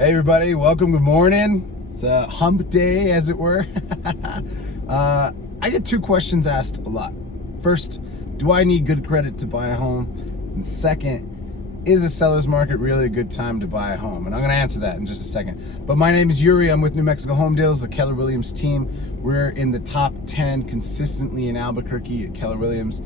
Hey everybody, welcome, good morning. It's a hump day, as it were. I get two questions asked a lot. First, do I need good credit to buy a home? And second, is a seller's market really a good time to buy a home? And I'm gonna answer that in just a second. But my name is Yuri, I'm with New Mexico Home Deals, the Keller Williams team. We're in the top 10 consistently in Albuquerque at Keller Williams.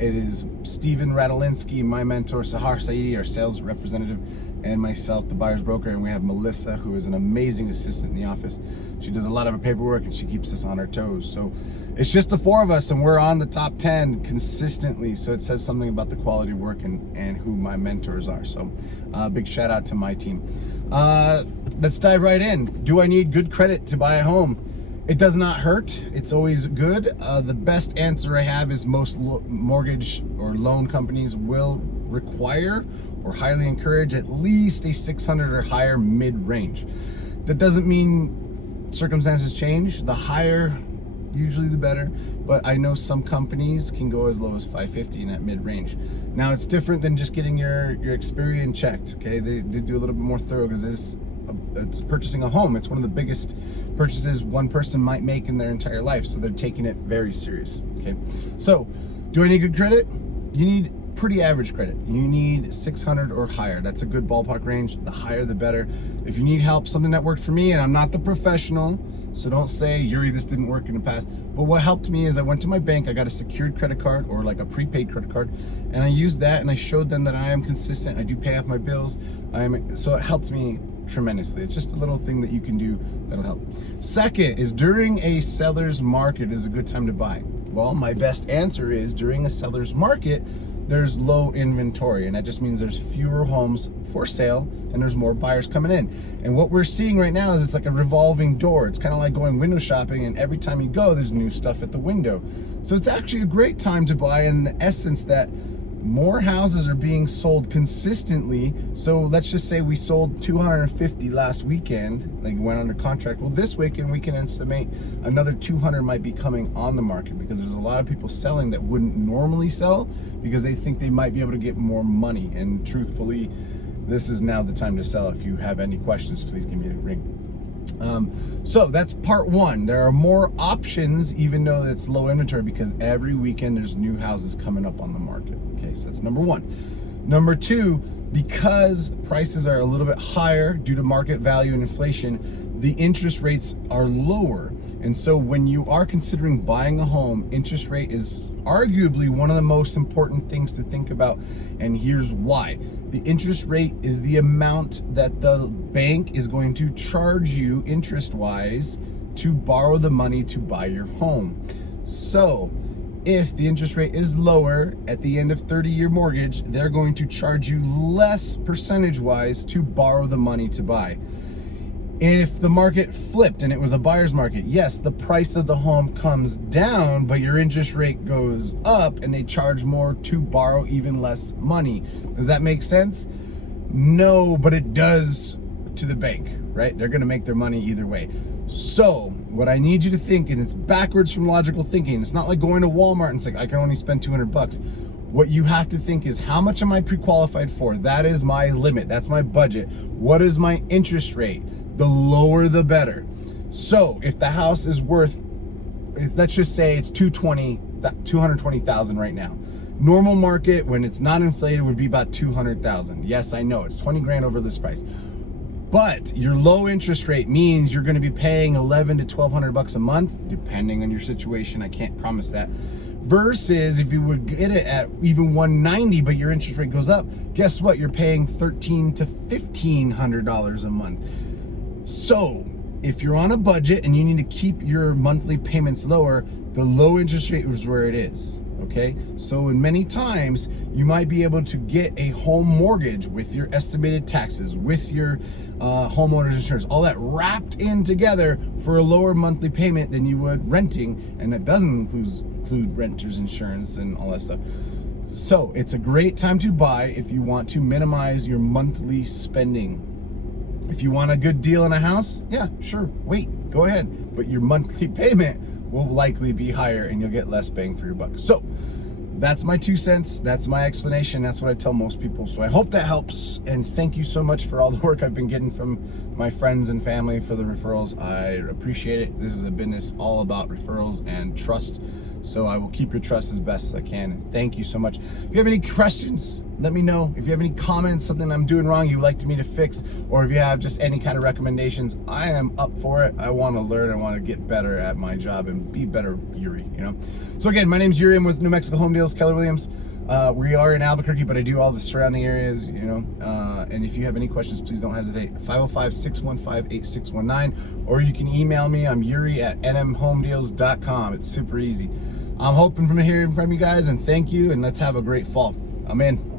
It is Steven Radolinski, my mentor, Sahar Saidi, our sales representative, and myself, the buyer's broker, and we have Melissa, who is an amazing assistant in the office. She does a lot of our paperwork and she keeps us on our toes. So it's just the four of us and we're on the top 10 consistently. So it says something about the quality of work and who my mentors are. So big shout out to my team. Let's dive right in. Do I need good credit to buy a home? It does not hurt. It's always good. The best answer I have is most mortgage or loan companies will require or highly encourage at least a 600 or higher mid-range. That doesn't mean circumstances change. The higher, usually the better, but I know some companies can go as low as 550 in that mid-range. Now it's different than just getting your Experian checked, okay? They do a little bit more thorough because it's purchasing a home. It's one of the biggest purchases one person might make in their entire life, so they're taking it very serious, okay? So, do I need good credit? You need pretty average credit. You need 600 or higher. That's a good ballpark range. The higher the better. If you need help, something that worked for me, and I'm not the professional, so don't say, Yuri, this didn't work in the past. But what helped me is I went to my bank, I got a secured credit card or like a prepaid credit card, and I used that and I showed them that I am consistent. I do pay off my bills. So it helped me tremendously. It's just a little thing that you can do that'll help. Second is during a seller's market is a good time to buy. Well, my best answer is during a seller's market, there's low inventory, and that just means there's fewer homes for sale and there's more buyers coming in. And what we're seeing right now is it's like a revolving door. It's kind of like going window shopping, and every time you go, there's new stuff at the window. So it's actually a great time to buy in the essence that more houses are being sold consistently. So let's just say we sold 250 last weekend, like went under contract. Well, this weekend we can estimate another 200 might be coming on the market because there's a lot of people selling that wouldn't normally sell because they think they might be able to get more money. And truthfully, this is now the time to sell. If you have any questions, please give me a ring. So that's part one. There are more options even though it's low inventory because every weekend there's new houses coming up on the market. Okay, so that's number one. Number two, because prices are a little bit higher due to market value and inflation, the interest rates are lower. And so when you are considering buying a home, interest rate is arguably one of the most important things to think about, and here's why. The interest rate is the amount that the bank is going to charge you interest-wise to borrow the money to buy your home. So if the interest rate is lower at the end of 30-year mortgage, they're going to charge you less percentage-wise to borrow the money to buy. If the market flipped and it was a buyer's market, yes, the price of the home comes down, but your interest rate goes up and they charge more to borrow even less money. Does that make sense? No, but it does to the bank, right? They're gonna make their money either way. So what I need you to think, and it's backwards from logical thinking, it's not like going to Walmart and it's like, I can only spend 200 bucks. What you have to think is, how much am I pre-qualified for? That is my limit, that's my budget. What is my interest rate? The lower the better. So if the house is worth, let's just say it's 220,000 right now. Normal market, when it's not inflated, would be about 200,000. Yes, I know it's 20 grand over this price. But your low interest rate means you're going to be paying 11 to 1,200 bucks a month, depending on your situation. I can't promise that. Versus if you would get it at even 190, but your interest rate goes up, guess what? You're paying $1,300 to $1,500 a month. So if you're on a budget and you need to keep your monthly payments lower, the low interest rate is where it is. Okay, so in many times you might be able to get a home mortgage with your estimated taxes, with your homeowner's insurance, all that wrapped in together for a lower monthly payment than you would renting, and that doesn't include renter's insurance and all that stuff. So it's a great time to buy if you want to minimize your monthly spending. If you want a good deal in a house, yeah, sure, wait, go ahead, but your monthly payment will likely be higher and you'll get less bang for your buck. So that's my 2 cents. That's my explanation. That's what I tell most people. So I hope that helps. And thank you so much for all the work I've been getting from my friends and family for the referrals. I appreciate it. This is a business all about referrals and trust. So I will keep your trust as best as I can. And thank you so much. If you have any questions, let me know. If you have any comments, something I'm doing wrong you'd like me to fix, or if you have just any kind of recommendations, I am up for it. I want to learn. I want to get better at my job and be better Yuri, you know? So again, my name's Yuri. I'm with New Mexico Home Deals, Keller Williams. We are in Albuquerque, but I do all the surrounding areas, you know. And if you have any questions, please don't hesitate. 505-615-8619, or you can email me. I'm Yuri@nmhomedeals.com. It's super easy. I'm hoping from hearing from you guys, and thank you, and let's have a great fall. I'm in.